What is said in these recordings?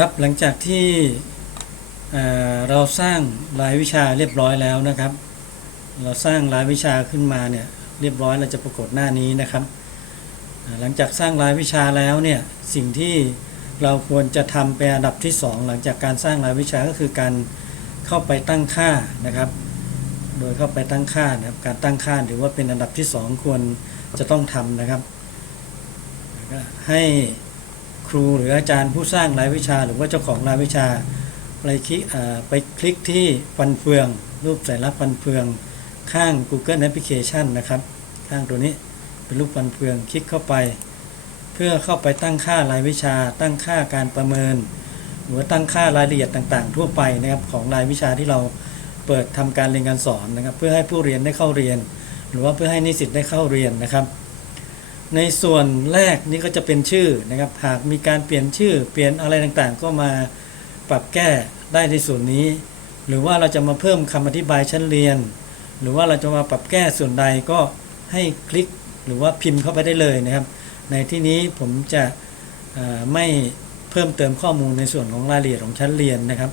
ครับหลังจากที่เอ่อเราสร้างรายวิชาเรียบร้อยแล้วนะครับ เราสร้างรายวิชาขึ้นมาเนี่ยเรียบร้อยเราจะปรากฏหน้านี้นะครับ หลังจากสร้างรายวิชาแล้วเนี่ยสิ่งที่เราควรจะทำเป็นอันดับที่สองหลังจากการสร้างรายวิชาก็คือการเข้าไปตั้งค่านะครับ โดยเข้าไปตั้งค่านะครับการตั้งค่าถือว่าเป็นอันดับที่สองควรจะต้องทำนะครับให้ รูหรืออาจารย์ผู้สร้างรายวิชา หรือว่าเจ้าของรายวิชา ไปคลิกไปคลิกที่ฟันเฟือง รูปสัญลักษณ์ฟันเฟืองข้าง Google Application นะครับ ข้างตัวนี้เป็นรูปฟันเฟืองคลิกเข้าไป เพื่อเข้าไปตั้งค่ารายวิชา ตั้งค่าการประเมิน หรือว่าตั้งค่ารายละเอียดต่างๆ ทั่วไปนะครับของรายวิชาที่เราเปิดทำการเรียนการสอนนะครับ เพื่อให้ผู้เรียนได้เข้าเรียน หรือว่าเพื่อให้นิสิตได้เข้าเรียนนะครับ ในส่วนแรกนี่ก็จะเป็นชื่อนะครับ หากมีการเปลี่ยนชื่อ เปลี่ยนอะไรต่างๆ ก็มาปรับแก้ได้ในส่วนนี้ หรือว่าเราจะมาเพิ่มคำอธิบายชั้นเรียน หรือว่าเราจะมาปรับแก้ส่วนใดก็ให้คลิกหรือว่าพิมพ์เข้าไปได้เลยนะครับ ในที่นี้ผมจะไม่เพิ่มเติมข้อมูลในส่วนของรายละเอียดของชั้นเรียนนะครับ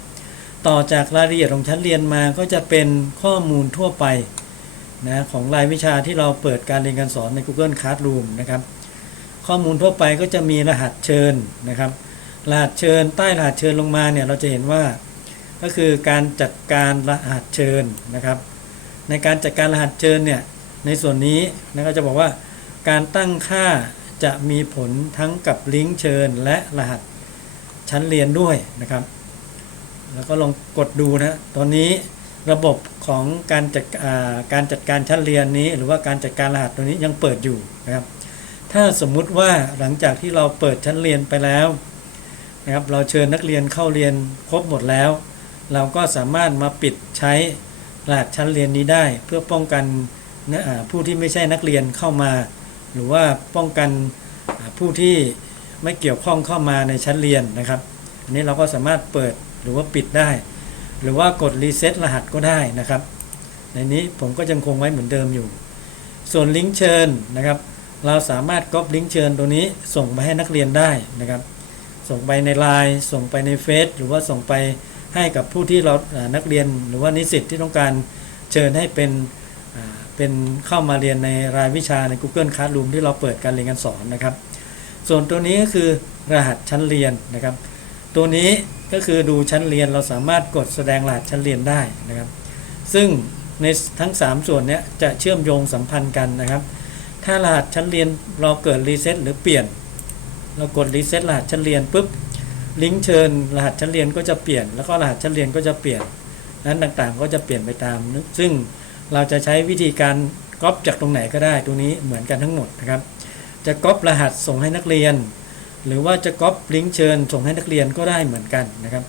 ต่อจากรายละเอียดของชั้นเรียนมาก็จะเป็นข้อมูลทั่วไป นะของรายวิชาที่เราเปิดการเรียนการสอนใน Google Classroom นะครับ ข้อมูลทั่วไปก็จะมีรหัสเชิญนะครับ รหัสเชิญใต้รหัสเชิญลงมาเนี่ยเราจะเห็นว่า ก็คือการจัดการรหัสเชิญนะครับ ในการจัดการรหัสเชิญเนี่ยในส่วนนี้นะก็จะบอกว่า การตั้งค่าจะมีผลทั้งกับลิงก์เชิญและรหัสชั้นเรียนด้วยนะครับ แล้วก็ลองกดดูนะตอนนี้ ระบบของการจัดการจัดการชั้นเรียนนี้ หรือว่าการจัดการรหัสตัวนี้ยังเปิดอยู่นะครับ ถ้าสมมุติว่าหลังจากที่เราเปิดชั้นเรียนไปแล้วนะครับเราเชิญนักเรียนเข้าเรียนครบหมดแล้ว เราก็สามารถมาปิดใช้รหัสชั้นเรียนนี้ได้ เพื่อป้องกันนะผู้ที่ไม่ใช่นักเรียนเข้ามา หรือว่าป้องกันผู้ที่ไม่เกี่ยวข้องเข้ามาในชั้นเรียนนะครับ อันนี้เราก็สามารถเปิดหรือว่าปิดได้ หรือว่ากดรีเซ็ตรหัสก็ได้นะครับ ในนี้ผมก็ยังคงไว้เหมือนเดิมอยู่ ส่วนลิงก์เชิญนะครับ เราสามารถก๊อปลิงก์เชิญตัวนี้ส่งไปให้นักเรียนได้นะครับ ส่งไปในไลน์ส่งไปในเฟซหรือว่าส่งไปให้กับผู้ที่เรานักเรียนหรือว่านิสิตที่ต้องการเชิญให้เป็นเป็นเข้ามาเรียนในรายวิชาใน Google Classroom ที่เราเปิดการเรียนการสอนนะครับ ส่วนตัวนี้ก็คือรหัสชั้นเรียนนะครับ ตัวนี้ก็คือดูชั้นเรียนเราสามารถกดแสดงรหัสชั้นเรียนได้นะครับ ซึ่งในทั้ง 3 ส่วนนี้จะเชื่อมโยงสัมพันธ์กันนะครับ ถ้ารหัสชั้นเรียนเราเกิดรีเซ็ตหรือเปลี่ยน เรากดรีเซ็ตรหัสชั้นเรียนปุ๊บลิงก์เชิญรหัสชั้นเรียนก็จะเปลี่ยน แล้วก็รหัสชั้นเรียนก็จะเปลี่ยน นั้นต่างๆก็จะเปลี่ยนไปตาม ซึ่งเราจะใช้วิธีการก๊อปจากตรงไหนก็ได้ ตัวนี้เหมือนกันทั้งหมดนะครับ จะก๊อปรหัสส่งให้นักเรียน หรือว่าจะก๊อปลิงก์เชิญส่งให้นักเรียนก็ได้เหมือนกันนะครับ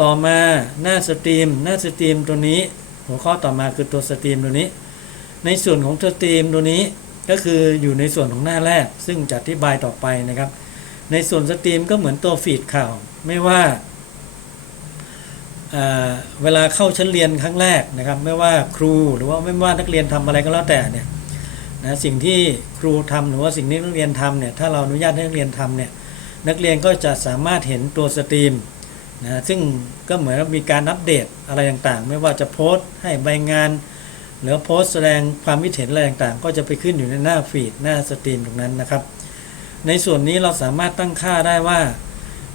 ต่อมาหน้าสตรีม หน้าสตรีมตัวนี้ หัวข้อต่อมาคือตัวสตรีมตัวนี้ ในส่วนของสตรีมตัวนี้ก็คืออยู่ในส่วนของหน้าแรก ซึ่งจะอธิบายต่อไปนะครับ ในส่วนสตรีมก็เหมือนตัวฟีดข่าว ไม่ว่าอ่าเวลาเข้าชั้นเรียนครั้งแรกนะครับ ไม่ว่าครูหรือว่าไม่ว่านักเรียนทำอะไรก็แล้วแต่เนี่ยนะสิ่งที่ครูทำหรือว่าสิ่งที่นักเรียนทำเนี่ยถ้าเราอนุญาตให้นักเรียนทำเนี่ย นักเรียนก็จะสามารถเห็นตัวสตรีมนะซึ่งก็เหมือนมีการอัปเดตอะไรต่างๆ ไม่ว่าจะโพสต์ให้ใบงาน หรือโพสต์แสดงความคิดเห็นอะไรต่างๆ ก็จะไปขึ้นอยู่ในหน้าฟีดหน้าสตรีมตรงนั้นนะครับ ในส่วนนี้เราสามารถตั้งค่าได้ว่า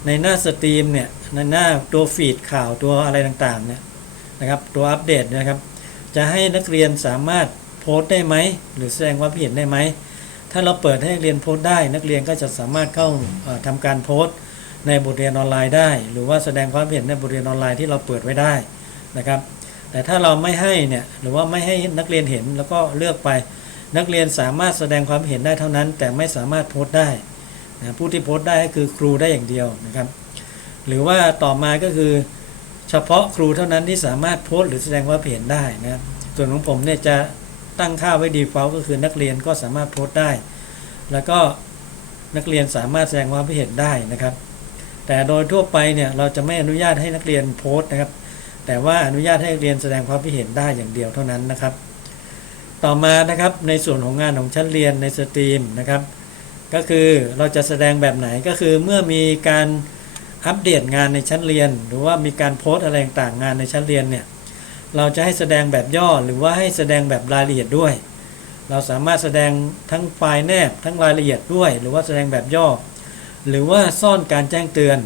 ในหน้าสตรีมเนี่ยในหน้าตัวฟีดข่าวตัวอะไรต่างๆเนี่ยนะครับตัวอัปเดตนยนะครับ จะให้นักเรียนสามารถโพสต์ได้ไหม หรือแสดงความคิดเห็นได้ไหม ถ้าเราเปิดให้นักเรียนโพสต์ได้ นักเรียนก็จะสามารถเข้าเอ่อทำการโพสต์ในบทเรียนออนไลน์ได้ หรือว่าแสดงความเห็นในบทเรียนออนไลน์ที่เราเปิดไว้ได้นะครับ แต่ถ้าเราไม่ให้เนี่ยหรือว่าไม่ให้นักเรียนเห็นแล้วก็เลือกไป นักเรียนสามารถแสดงความเห็นได้เท่านั้น แต่ไม่สามารถโพสต์ได้นะผู้ที่โพสต์ได้ก็คือครูได้อย่างเดียวนะครับ หรือว่าต่อมาก็คือเฉพาะครูเท่านั้นที่สามารถโพสต์หรือแสดงความเห็นได้นะครับส่วนของผมเนี่ยจะ ตั้งค่าไว้ default ก็คือนักเรียนก็สามารถโพสต์ได้ แล้วก็นักเรียนสามารถแสดงความคิดเห็นได้นะครับ แต่โดยทั่วไปเนี่ยเราจะไม่อนุญาตให้นักเรียนโพสต์นะครับ แต่ว่าอนุญาตให้นักเรียนแสดงความคิดเห็นได้อย่างเดียวเท่านั้นนะครับ ต่อมานะครับในส่วนของงานของชั้นเรียนในสตรีมนะครับ ก็คือเราจะแสดงแบบไหนก็คือเมื่อมีการอัปเดตงานในชั้นเรียน หรือว่ามีการโพสต์อะไรต่างงานในชั้นเรียนเนี่ย เราจะให้แสดงแบบย่อหรือว่าให้แสดงแบบรายละเอียดด้วย เราสามารถแสดงทั้งไฟล์แนบทั้งรายละเอียดด้วย หรือว่าแสดงแบบย่อ หรือว่าซ่อนการแจ้งเตือน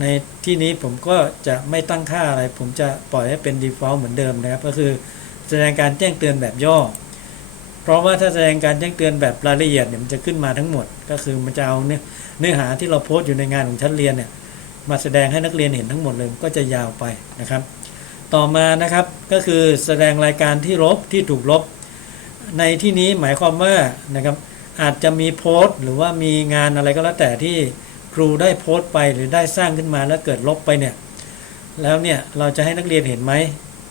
ในที่นี้ผมก็จะไม่ตั้งค่าอะไร ผมจะปล่อยให้เป็น default เหมือนเดิมนะครับ ก็คือแสดงการแจ้งเตือนแบบย่อ เพราะว่าถ้าแสดงการแจ้งเตือนแบบรายละเอียดเนี่ยมันจะขึ้นมาทั้งหมด ก็คือมันจะเอาเนื้อเนื้อหาที่เราโพสต์อยู่ในงานของชั้นเรียนเนี่ยมาแสดงให้นักเรียนเห็นทั้งหมดเลยก็จะยาวไปนะครับ ต่อมานะครับก็คือแสดงรายการที่ลบที่ถูกลบ ในที่นี้หมายความว่านะครับอาจจะมีโพสต์ หรือว่ามีงานอะไรก็แล้วแต่ที่ครูได้โพสต์ไปหรือได้สร้างขึ้นมาแล้วเกิดลบไปเนี่ยแล้วเนี่ยเราจะให้นักเรียนเห็นไหม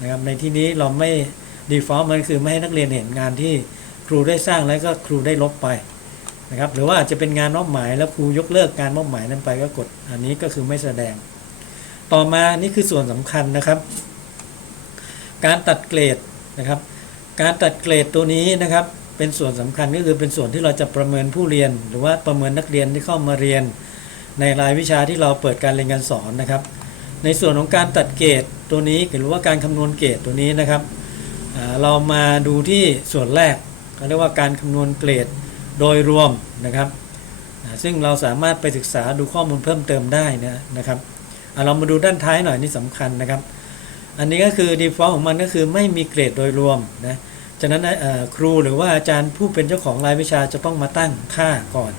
นะครับในที่นี้เราไม่ default มันคือไม่ให้นักเรียนเห็นงานที่ครูได้สร้างแล้วก็ครูได้ลบไปนะครับหรือว่าอาจจะเป็นงานมอบหมายแล้วครูยกเลิกการมอบหมายนั้นไปก็กด อันนี้ก็คือไม่แสดง ต่อมานี่คือส่วนสำคัญนะครับ การตัดเกรดนะครับ การตัดเกรดตัวนี้นะครับ เป็นส่วนสำคัญก็คือเป็นส่วนที่เราจะประเมินผู้เรียน หรือว่าประเมินนักเรียนที่เข้ามาเรียน ในรายวิชาที่เราเปิดการเรียนการสอนนะครับ ในส่วนของการตัดเกรดตัวนี้หรือว่าการคำนวณเกรดตัวนี้นะครับเรามาดูที่ส่วนแรกเขาเรียกว่าการคำนวณเกรดโดยรวมนะครับ ซึ่งเราสามารถไปศึกษาดูข้อมูลเพิ่มเติมได้นะนะครับอ่าเรามาดูด้านท้ายหน่อยนี่สำคัญนะครับ อันนี้ก็คือ default ของมันก็คือไม่มีเกรดโดยรวมนะฉะนั้นครูหรือว่าอาจารย์ผู้เป็นเจ้าของรายวิชาจะต้องมาตั้งค่าก่อน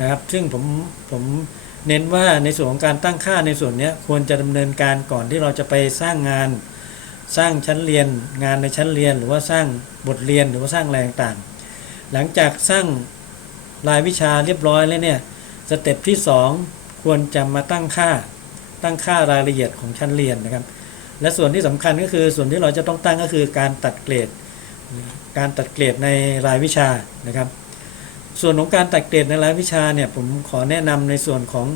นะครับซึ่งผมผมเน้นว่าในส่วนของการตั้งค่าในส่วนนี้ควรจะดำเนินการก่อนที่เราจะไปสร้างงานสร้างชั้นเรียน งานในชั้นเรียน หรือว่าสร้างบทเรียนหรือว่าสร้างอะไรต่างๆหลังจากสร้างรายวิชาเรียบร้อยแล้วเนี่ยสเต็ปที่ 2 ควรจะมาตั้งค่าตั้งค่ารายละเอียดของชั้นเรียนนะครับ และส่วนที่สำคัญก็คือส่วนที่เราจะต้องตั้งก็คือการตัดเกรด การตัดเกรดในรายวิชานะครับ ส่วนของการตัดเกรดในรายวิชาเนี่ยผมขอแนะนำในส่วนของ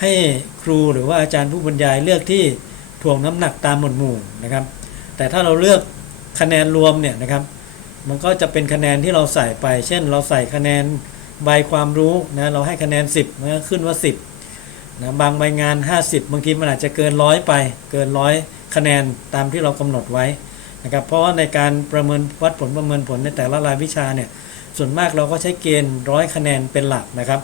ให้ครูหรือว่าอาจารย์ผู้บรรยายเลือกที่ถ่วงน้ำหนักตามหมวดหมู่นะครับ แต่ถ้าเราเลือกคะแนนรวมเนี่ยนะครับ มันก็จะเป็นคะแนนที่เราใส่ไป เช่น เราใส่คะแนนใบความรู้นะเราให้คะแนน 10มันก็ขึ้นว่า 10นะบางใบงาน 50 บางทีมันอาจจะเกินร้อยไปเกินร้อยคะแนนตามที่เรากำหนดไว้นะครับเพราะว่าในการประเมินวัดผลประเมินผลในแต่ละรายวิชาเนี่ยส่วนมากเราก็ใช้เกณฑ์ร้อยคะแนนเป็นหลักนะครับ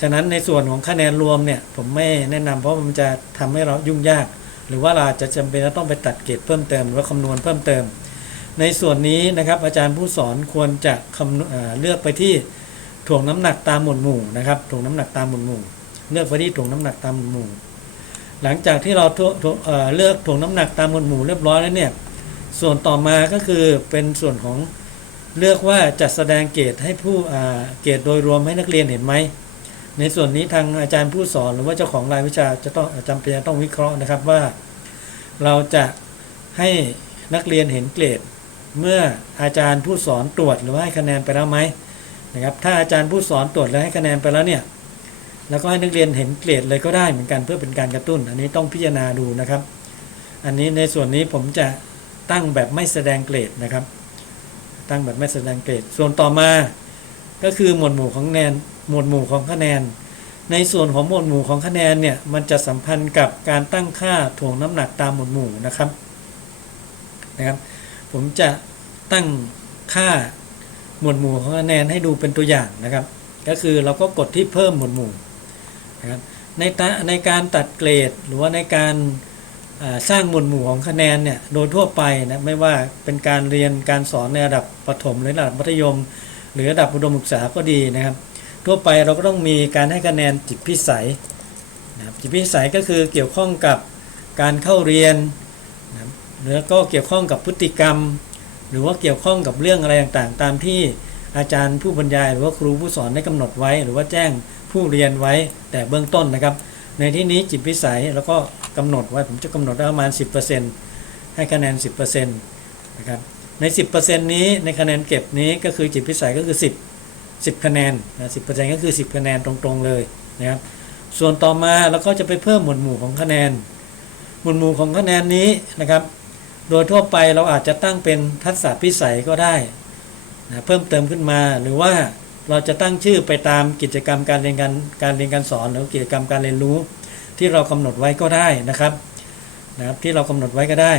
ฉะนั้นในส่วนของคะแนนรวมเนี่ยผมไม่แนะนำเพราะมันจะทำให้เรายุ่งยาก หรือว่าเราจะจำเป็นจะต้องไปตัดเกรดเพิ่มเติมหรือว่าคำนวณเพิ่มเติม ในส่วนนี้นะครับอาจารย์ผู้สอนควรจะคำเลือกไปที่ถ่วงน้ำหนักตามหมวดหมู่นะครับถ่วงน้ำหนักตามหมวดหมู่ เลือกไปที่ถ่วงน้ำหนักตามหมวดหมู่ หลังจากที่เราเลือกถ่วงน้ำหนักตามหมวดหมู่เรียบร้อยแล้วเนี่ย ส่วนต่อมาก็คือเป็นส่วนของเลือกว่าจะแสดงเกรดให้ผู้เกรดโดยรวมให้นักเรียนเห็นไหม ในส่วนนี้ทางอาจารย์ผู้สอนหรือว่าเจ้าของรายวิชาจะต้องจำเป็นจะต้องวิเคราะห์นะครับว่า เราจะให้นักเรียนเห็นเกรด เมื่ออาจารย์ผู้สอนตรวจหรือว่าให้คะแนนไปแล้วไหมนะครับถ้าอาจารย์ผู้สอนตรวจแล้วให้คะแนนไปแล้วเนี่ย แล้วก็ให้นักเรียนเห็นเกรดเลยก็ได้เหมือนกันเพื่อเป็นการกระตุ้น อันนี้ต้องพิจารณาดูนะครับ อันนี้ในส่วนนี้ผมจะตั้งแบบไม่แสดงเกรดนะครับ ตั้งแบบไม่แสดงเกรด ส่วนต่อมาก็คือหมวดหมู่ของคะแนนหมวดหมู่ของคะแนน ในส่วนของหมวดหมู่ของคะแนนเนี่ยมันจะสัมพันธ์กับการตั้งค่าถ่วงน้ำหนักตามหมวดหมู่นะครับนะครับ ผมจะตั้งค่าหมวดหมู่ของคะแนนให้ดูเป็นตัวอย่างนะครับ ก็คือเราก็กดที่เพิ่มหมวดหมู่ นะครับในตะในการตัดเกรดหรือว่าในการสร้างหมวดหมู่ของคะแนนเนี่ยโดยทั่วไปนะไม่ว่าเป็นการเรียนการสอนในระดับประถมหรือระดับมัธยม หรือระดับอุดมศึกษาก็ดีนะครับ ทั่วไปเราก็ต้องมีการให้คะแนนจิตพิสัยนะครับจิตพิสัยก็คือเกี่ยวข้องกับการเข้าเรียนนะครับแล้วก็เกี่ยวข้องกับพฤติกรรม หรือว่าเกี่ยวข้องกับเรื่องอะไรต่างๆ ตามที่ อาจารย์ผู้บรรยาย หรือว่าครูผู้สอนได้กำหนดไว้ หรือว่าแจ้งผู้เรียนไว้ แต่เบื้องต้นนะครับ ในที่นี้จิตวิสัยแล้วก็กำหนดไว้ผมจะกำหนดประมาณ 10%ให้คะแนน 10%นะครับใน 10%นี้ในคะแนนเก็บนี้ก็คือจิตวิสัยก็คือ 10 10 คะแนนนะ10%ก็คือ 10 คะแนนตรงๆเลยนะครับส่วนต่อมาเราก็จะไปเพิ่มหมวดหมู่ของคะแนน หมวดหมู่ของคะแนนนี้นะครับ โดยทั่วไปเราอาจจะตั้งเป็นทักษะพิสัยก็ได้ นะเพิ่มเติมขึ้นมา หรือว่าเราจะตั้งชื่อไปตามกิจกรรมการเรียนการการเรียนการสอนหรือกิจกรรมการเรียนรู้ ที่เรากำหนดไว้ก็ได้นะครับนะครับที่เรากำหนดไว้ก็ได้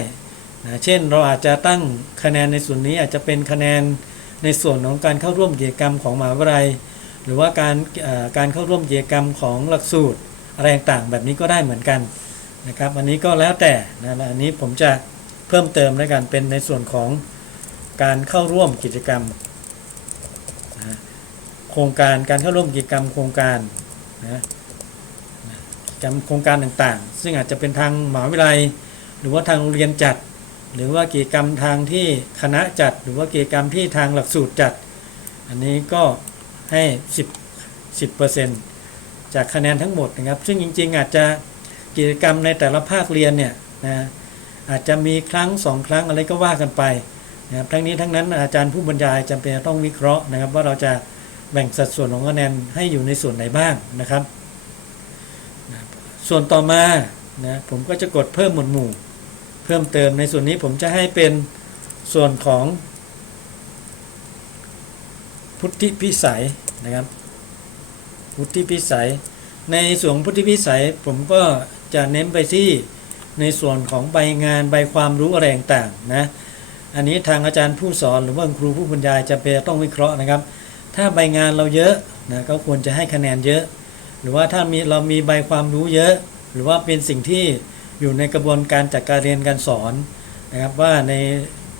นะเช่นเราอาจจะตั้งคะแนนในส่วนนี้อาจจะเป็นคะแนนในส่วนของการเข้าร่วมกิจกรรมของมหาวิทยาลัย หรือว่าการเอ่อการเข้าร่วมกิจกรรมของหลักสูตรอะไรต่างๆแบบนี้ก็ได้เหมือนกันนะครับ อันนี้ก็แล้วแต่นะอันนี้ผมจะเพิ่มเติมแล้วกันเป็นในส่วนของ การเข้าร่วมกิจกรรมนะโครงการการเข้าร่วมกิจกรรมโครงการนะกิจกรรมโครงการต่างๆ ซึ่งอาจจะเป็นทางมหาวิทยาลัย หรือว่าทางโรงเรียนจัด หรือว่ากิจกรรมทางที่คณะจัด หรือว่ากิจกรรมที่ทางหลักสูตรจัด อันนี้ก็ให้ 10 10 จากคะแนนทั้งหมดนะครับ ซึ่งจริง ๆ อาจจะกิจกรรมในแต่ละภาคเรียนเนี่ยนะอาจจะมีครั้งสองครั้งอะไรก็ว่ากันไป นะครับทั้งนี้ทั้งนั้นอาจารย์ผู้บรรยายจำเป็นจะต้องวิเคราะห์นะครับ ว่าเราจะแบ่งสัดส่วนของคะแนนให้อยู่ในส่วนไหนบ้างนะครับ ส่วนต่อมานะผมก็จะกดเพิ่มหมวดหมู่ เพิ่มเติมในส่วนนี้ผมจะให้เป็นส่วนของพุทธิพิสัยนะครับ พุทธิพิสัย ในส่วนพุทธิพิสัยผมก็จะเน้นไปที่ในส่วนของใบงานใบความรู้อะไรต่างๆนะ อันนี้ทางอาจารย์ผู้สอนหรือว่าครูผู้บรรยายจะเป็นต้องวิเคราะห์นะครับ ถ้าใบงานเราเยอะนะก็ควรจะให้คะแนนเยอะ หรือว่าถ้ามีเรามีใบความรู้เยอะ หรือว่าเป็นสิ่งที่อยู่ในกระบวนการจัดการเรียนการสอนนะครับว่าใน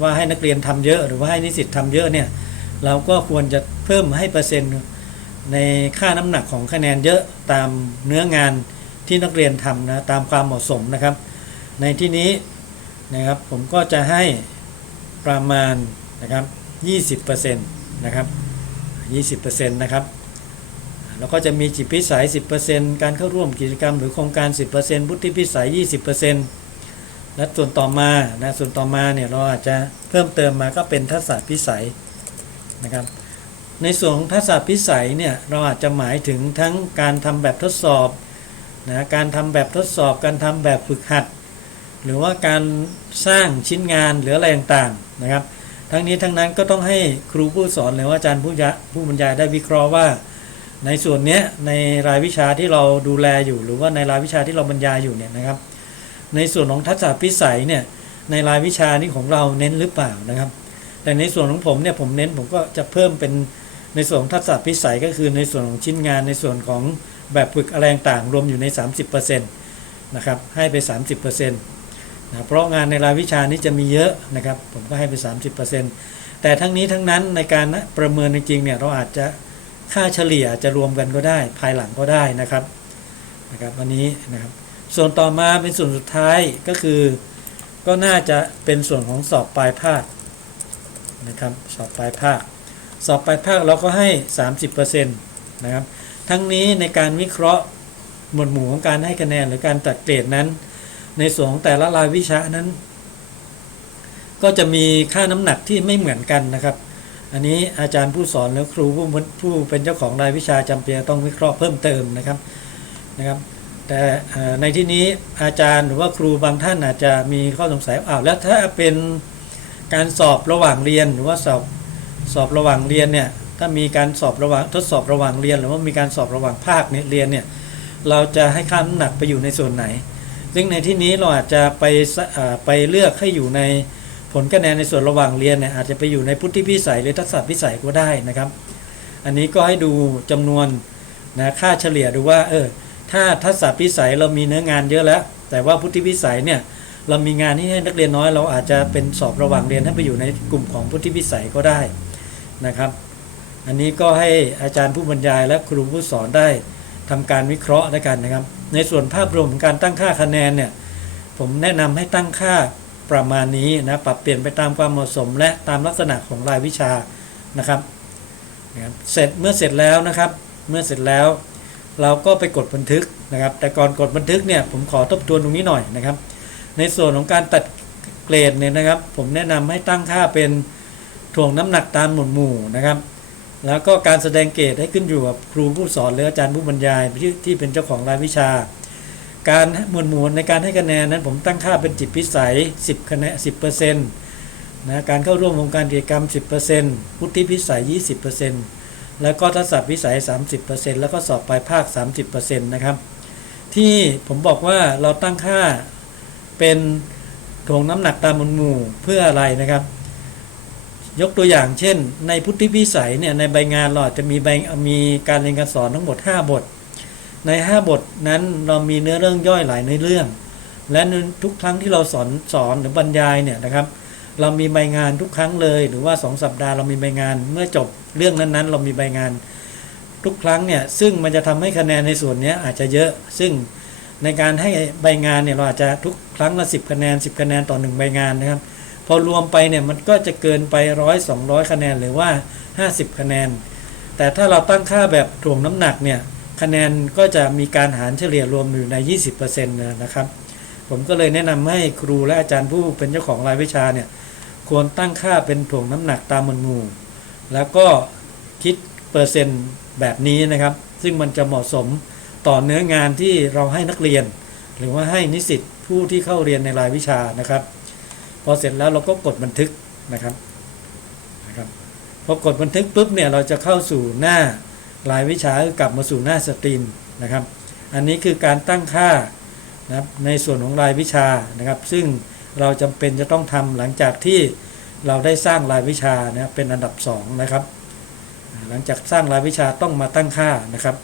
ว่าให้นักเรียนทำเยอะ หรือว่าให้นิสิตทำเยอะเนี่ยเราก็ควรจะเพิ่มให้เปอร์เซ็นต์ในค่าน้ำหนักของคะแนนเยอะตามเนื้องานที่นักเรียนทำนะตามความเหมาะสมนะครับ ในที่นี้นะครับผมก็จะให้ ประมาณนะครับ20%นะครับ20%นะครับแล้วก็จะมีจิตพิสัย 10%การเข้าร่วมกิจกรรมหรือโครงการ 10%พุทธิพิสัย 20%และส่วนต่อมานะส่วนต่อมาเนี่ยเราอาจจะเพิ่มเติมมาก็เป็นทักษะพิสัยนะครับในส่วนของทักษะพิสัยเนี่ยเราอาจจะหมายถึงทั้งการทำแบบทดสอบนะการทำแบบทดสอบ การทำแบบฝึกหัด หรือว่าการสร้างชิ้นงานหรืออะไรต่างๆนะครับ ทั้งนี้ทั้งนั้นก็ต้องให้ครูผู้สอนหรือว่าอาจารย์ผู้ยผู้บรรยายได้วิเคราะห์ว่า ในส่วนนี้ในรายวิชาที่เราดูแลอยู่ หรือว่าในรายวิชาที่เราบรรยายอยู่เนี่ยนะครับ ในส่วนของทักษะพิสัยเนี่ยในรายวิชานี้ของเราเน้นหรือเปล่านะครับ แต่ในส่วนของผมเนี่ยผมเน้นผมก็จะเพิ่มเป็นในส่วนของทักษะพิสัยก็คือในส่วนของชิ้นงานในส่วนของแบบฝึกอะไรต่างรวมอยู่ใน 30%นะครับให้ไป 30%นะเพราะงานในรายวิชานี้จะมีเยอะนะครับ ผมก็ให้ไป 30%แต่ทั้งนี้ทั้งนั้นในการประเมินจริงเนี่ยเราอาจจะค่าเฉลี่ยจะรวมกันก็ได้ ภายหลังก็ได้นะครับนะครับวันนี้นะครับ ส่วนต่อมาเป็นส่วนสุดท้ายก็คือ ก็น่าจะเป็นส่วนของสอบปลายภาคนะครับสอบปลายภาค สอบปลายภาคเราก็ให้ 30%นะครับทั้งนี้ในการวิเคราะห์หมวดหมู่ของการให้คะแนนหรือการตัดเกรดนั้น ในส่วนของแต่ละรายวิชานั้น ก็จะมีค่าน้ำหนักที่ไม่เหมือนกันนะครับ อันนี้อาจารย์ผู้สอนและครูผู้ผู้เป็นเจ้าของรายวิชาจำเป็นต้องวิเคราะห์เพิ่มเติมนะครับนะครับ แต่ในที่นี้อาจารย์หรือว่าครูบางท่านอาจจะมีข้อสงสัยอ้าวแล้วถ้าเป็นการสอบระหว่างเรียนหรือว่าสอบสอบระหว่างเรียนเนี่ยถ้ามีการสอบระหว่างทดสอบระหว่างเรียน หรือว่ามีการสอบระหว่างภาคเนี่ยเรียนเนี่ยเราจะให้ค่าน้ำหนักไปอยู่ในส่วนไหน ซึ่งในที่นี้เราอาจจะไปไปเลือกให้อยู่ในผลคะแนนในส่วนระหว่างเรียนเนี่ยอาจจะไปอยู่ในพุทธิพิสัยหรือทักษะพิสัยก็ได้นะครับ อันนี้ก็ให้ดูจำนวนนะค่าเฉลี่ยดูว่าเออถ้าทักษะพิสัยเรามีเนื้องานเยอะแล้ว แต่ว่าพุทธิพิสัยเนี่ยเรามีงานที่ให้นักเรียนน้อย เราอาจจะเป็นสอบระหว่างเรียนให้ไปอยู่ในกลุ่มของพุทธิพิสัยก็ได้นะครับ อันนี้ก็ให้อาจารย์ผู้บรรยายและครูผู้สอนได้ทำการวิเคราะห์ด้วยกันนะครับ ในส่วนภาพรวมของการตั้งค่าคะแนนเนี่ยผมแนะนำให้ตั้งค่าประมาณนี้นะปรับเปลี่ยนไปตามความเหมาะสม และตามลักษณะของรายวิชานะครับนะครับเสร็จเมื่อเสร็จแล้วนะครับ เมื่อเสร็จแล้ว เราก็ไปกดบันทึกนะครับ แต่ก่อนกดบันทึกเนี่ยผมขอทบทวนตรงนี้หน่อยนะครับ ในส่วนของการตัดเกรดเนี่ยนะครับ ผมแนะนำให้ตั้งค่าเป็นถ่วงน้ำหนักตามหมวดหมู่นะครับ แล้วก็การแสดงเกรดให้ขึ้นอยู่กับครูผู้สอนหรืออาจารย์ผู้บรรยายที่ที่เป็นเจ้าของรายวิชา การหมวดหมู่ในการให้คะแนนนั้นผมตั้งค่าเป็นจิตพิสัย 10คะแนน10%นะการเข้าร่วมวงการกิจกรรม 10%พุทธิพิสัย 20%แล้วก็ทักษะวิสัย 30%แล้วก็สอบปลายภาค 30%นะครับที่ผมบอกว่าเราตั้งค่าเป็นถ่วงน้ำหนักตามมวดหมู่เพื่ออะไรนะครับ ยกตัวอย่างเช่น ในพุทธิพิสัยเนี่ยในใบงานเราจะมีใบมีการเรียนการสอนทั้งหมด 5 บท ใน 5 บทนั้นเรามีเนื้อเรื่องย่อยหลายในเรื่อง และทุกครั้งที่เราสอนสอนหรือบรรยายเนี่ยนะครับ เรามีใบงานทุกครั้งเลยหรือว่า 2 สัปดาห์เรามีใบงาน เมื่อจบเรื่องนั้นๆ เรามีใบงาน ทุกครั้งเนี่ยซึ่งมันจะทำให้คะแนนในส่วนนี้อาจจะเยอะ ซึ่งในการให้ใบงานเนี่ยเราอาจจะทุกครั้งละ10 คะแนน 10 คะแนนต่อหนึ่งใบงานนะครับ พอรวมไปเนี่ยมันก็จะเกินไปร้อยสองร้อยคะแนนหรือว่า 50 คะแนน แต่ถ้าเราตั้งค่าแบบถ่วงน้ำหนักเนี่ยคะแนนก็จะมีการหารเฉลี่ยรวมอยู่ใน 20%นะครับ ผมก็เลยแนะนำให้ครูและอาจารย์ผู้เป็นเจ้าของรายวิชาเนี่ยควรตั้งค่าเป็นถ่วงน้ำหนักตามมวดหมู่ แล้วก็คิดเปอร์เซ็นต์แบบนี้นะครับ ซึ่งมันจะเหมาะสมต่อเนื้องานที่เราให้นักเรียน หรือว่าให้นิสิตผู้ที่เข้าเรียนในรายวิชานะครับ พอเสร็จแล้วเราก็กดบันทึกนะครับนะครับพอกดบันทึกปุ๊บเนี่ยเราจะเข้าสู่หน้ารายวิชาคือกลับมาสู่หน้าสตรีมนะครับ อันนี้คือการตั้งค่านะครับในส่วนของรายวิชานะครับ ซึ่งเราจำเป็นจะต้องทำหลังจากที่เราได้สร้างรายวิชานะเป็นอันดับสองนะครับ หลังจากสร้างรายวิชาต้องมาตั้งค่านะครับ